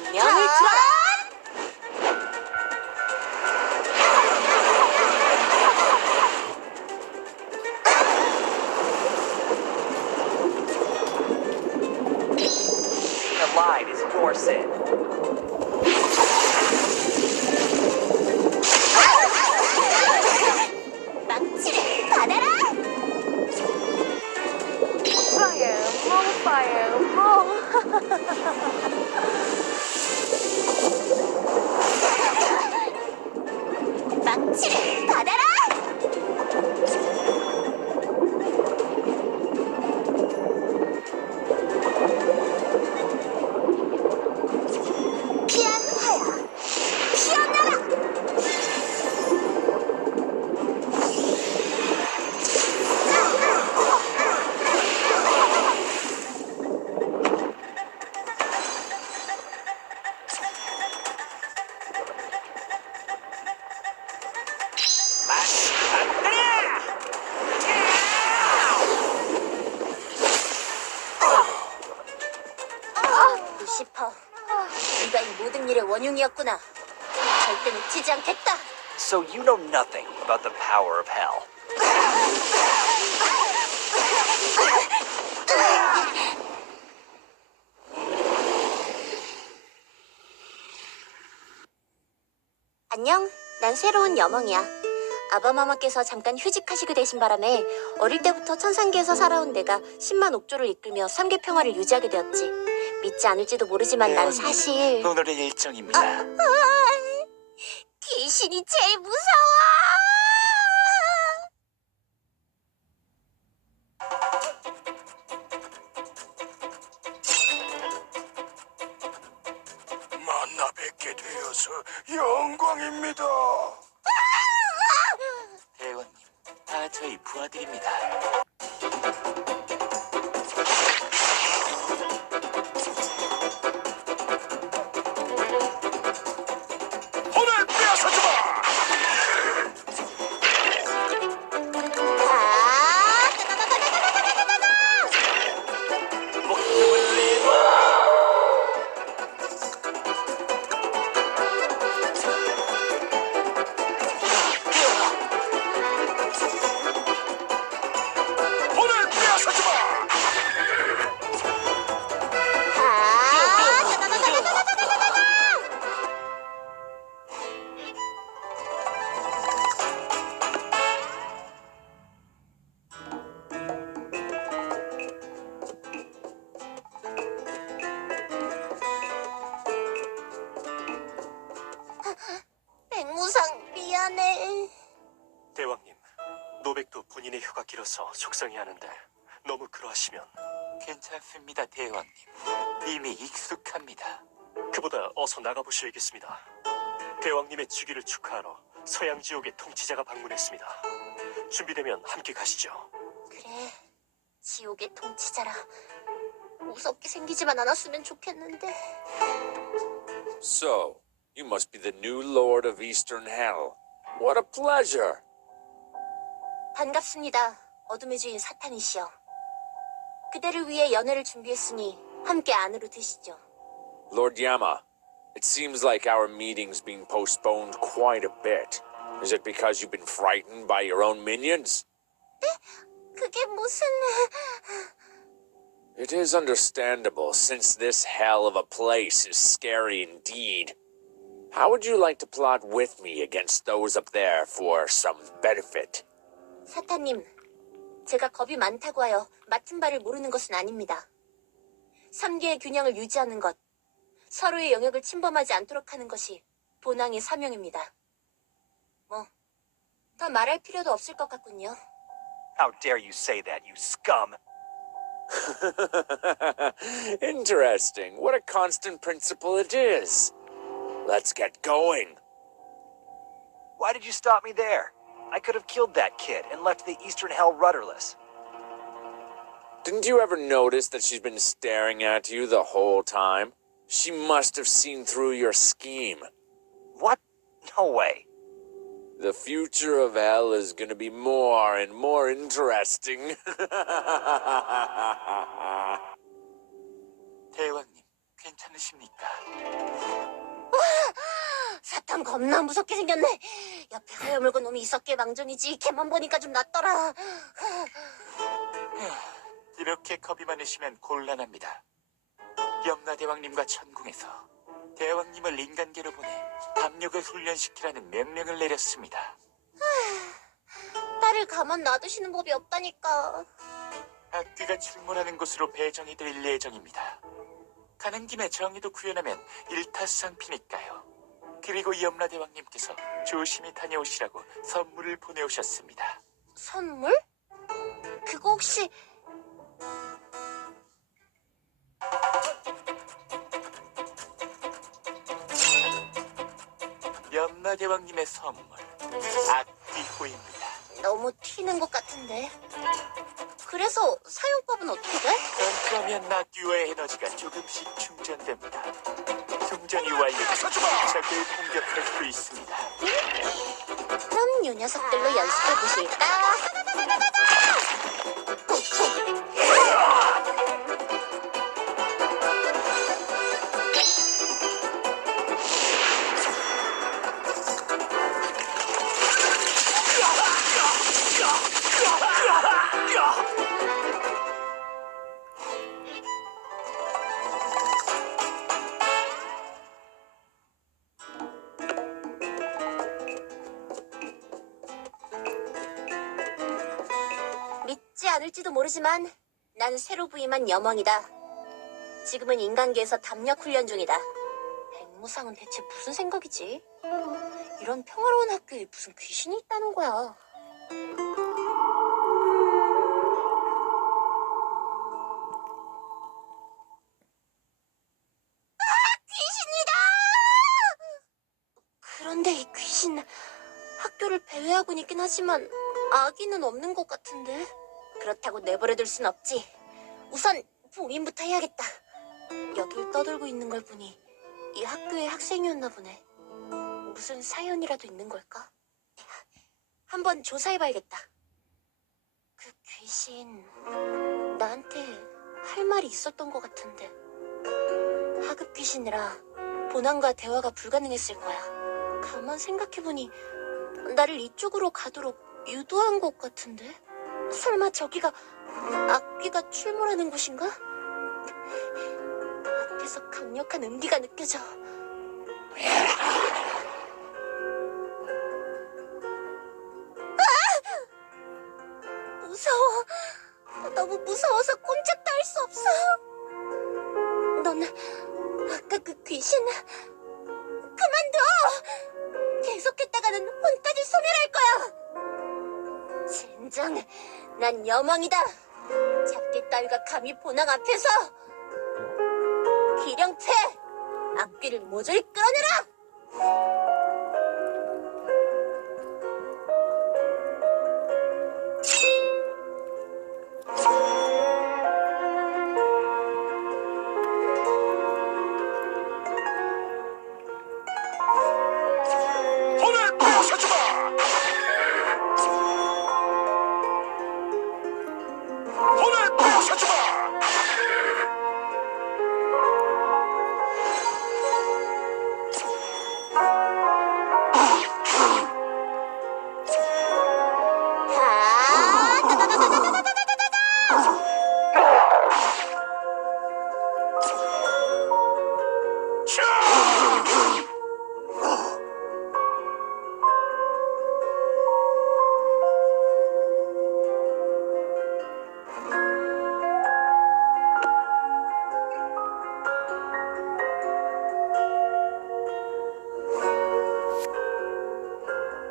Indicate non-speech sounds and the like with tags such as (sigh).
명 원흉이었구나. 절대 놓치지 않겠다. So you know nothing about the power of hell. 안녕, 난 새로운 여멍이야. 아바마마께서 잠깐 휴직하시게 되신 바람에 어릴 때부터 천상계에서 살아온 내가 10만 옥조를 이끌며 삼계 평화를 유지하게 되었지. 믿지 않을지도 모르지만 난 사실 오늘의 일정입니다. 귀신이 제일 무서워. 만나 뵙게 되어서 영광입니다. 대원님, 다 저희 부하들입니다. 미안해. 대왕님, 노백도 본인의 혀가 길어서 속상해하는데 너무 그러하시면 괜찮습니다, 대원님. 이미 익숙합니다. 그보다 어서 나가보셔야겠습니다. 대왕님의 즉위를 축하하러 서양 지옥의 통치자가 방문했습니다. 준비되면 함께 가시죠. 그래, 지옥의 통치자라. 무섭게 생기지만 않았으면 좋겠는데. So, you must be the new Lord of Eastern Hell. What a pleasure! 반갑습니다. 어둠의 주인 사탄이시여. 그대를 위해 연애를 준비했으니 함께 안으로 드시죠. Lord Yama, it seems like our meeting's being postponed quite a bit. Is it because you've been frightened by your own minions? 그게 무슨... It is understandable, since this hell of a place is scary indeed. How would you like to plot with me against those up there for some benefit? 사탄님, 제가 겁이 많다고 하여 맡은 바를 모르는 것은 아닙니다. 삼계의 균형을 유지하는 것, 서로의 영역을 침범하지 않도록 하는 것이 본왕의 사명입니다. 뭐, 더 말할 필요도 없을 것 같군요. How dare you say that, you scum! Interesting. What a constant principle it is. Let's get going. Why did you stop me there? I could have killed that kid and left the Eastern Hell rudderless. Didn't you ever notice that she's been staring at you the whole time? She must have seen through your scheme. What? No way. The future of hell is gonna be more and more interesting. (laughs) 대왕님, 괜찮으십니까? 사탕 겁나 무섭게 생겼네. 옆에 하여물고 놈이 있었기에 망정이지. 걔만 보니까 좀 낫더라. 이렇게 겁이 많으시면 곤란합니다. 염라대왕님과 천궁에서 대왕님을 인간계로 보내 담력을 훈련시키라는 명령을 내렸습니다. 딸을 가만 놔두시는 법이 없다니까. 악귀가 출몰하는 곳으로 배정이 될 예정입니다. 가는 김에 정의도 구현하면 일타쌍피니까요. 그리고 염라대왕님께서 조심히 다녀오시라고 선물을 보내오셨습니다. 선물? 그거 혹시 염라대왕님의 선물, 악귀호입니다. 너무 튀는 것 같은데. 그래서 사용법은 어떻게 돼? 그러면 낙규의 에너지가 조금씩 충전됩니다. 충전이 완료되면 적을 공격할 수 있습니다. 그럼 요 녀석들로 연습해 보실까? 믿지 않을지도 모르지만 난 새로 부임한 여멍이다. 지금은 인간계에서 담력 훈련 중이다. 백무상은 대체 무슨 생각이지? 이런 평화로운 학교에 무슨 귀신이 있다는 거야. 아, 귀신이다! 그런데 이 귀신 학교를 배회하고 있긴 하지만 아기는 없는 것 같은데 그렇다고 내버려둘 순 없지. 우선 봉인부터 해야겠다. 여길 떠돌고 있는 걸 보니 이 학교의 학생이었나 보네. 무슨 사연이라도 있는 걸까? 한번 조사해봐야겠다. 그 귀신 나한테 할 말이 있었던 것 같은데. 하급 귀신이라 본왕과 대화가 불가능했을 거야. 가만 생각해보니 나를 이쪽으로 가도록 유도한 것 같은데? 설마 저기가 악귀가 출몰하는 곳인가? 앞에서 강력한 음기가 느껴져. 아! 무서워. 너무 무서워서 꼼짝도 할 수 없어. 넌 아까 그 귀신 그만둬! 계속했다가는 혼까지 소멸할 거야! 젠장, 난 여망이다. 잡기 따위가 감히 본왕 앞에서 기령패 악귀를 모조리 끌어내라.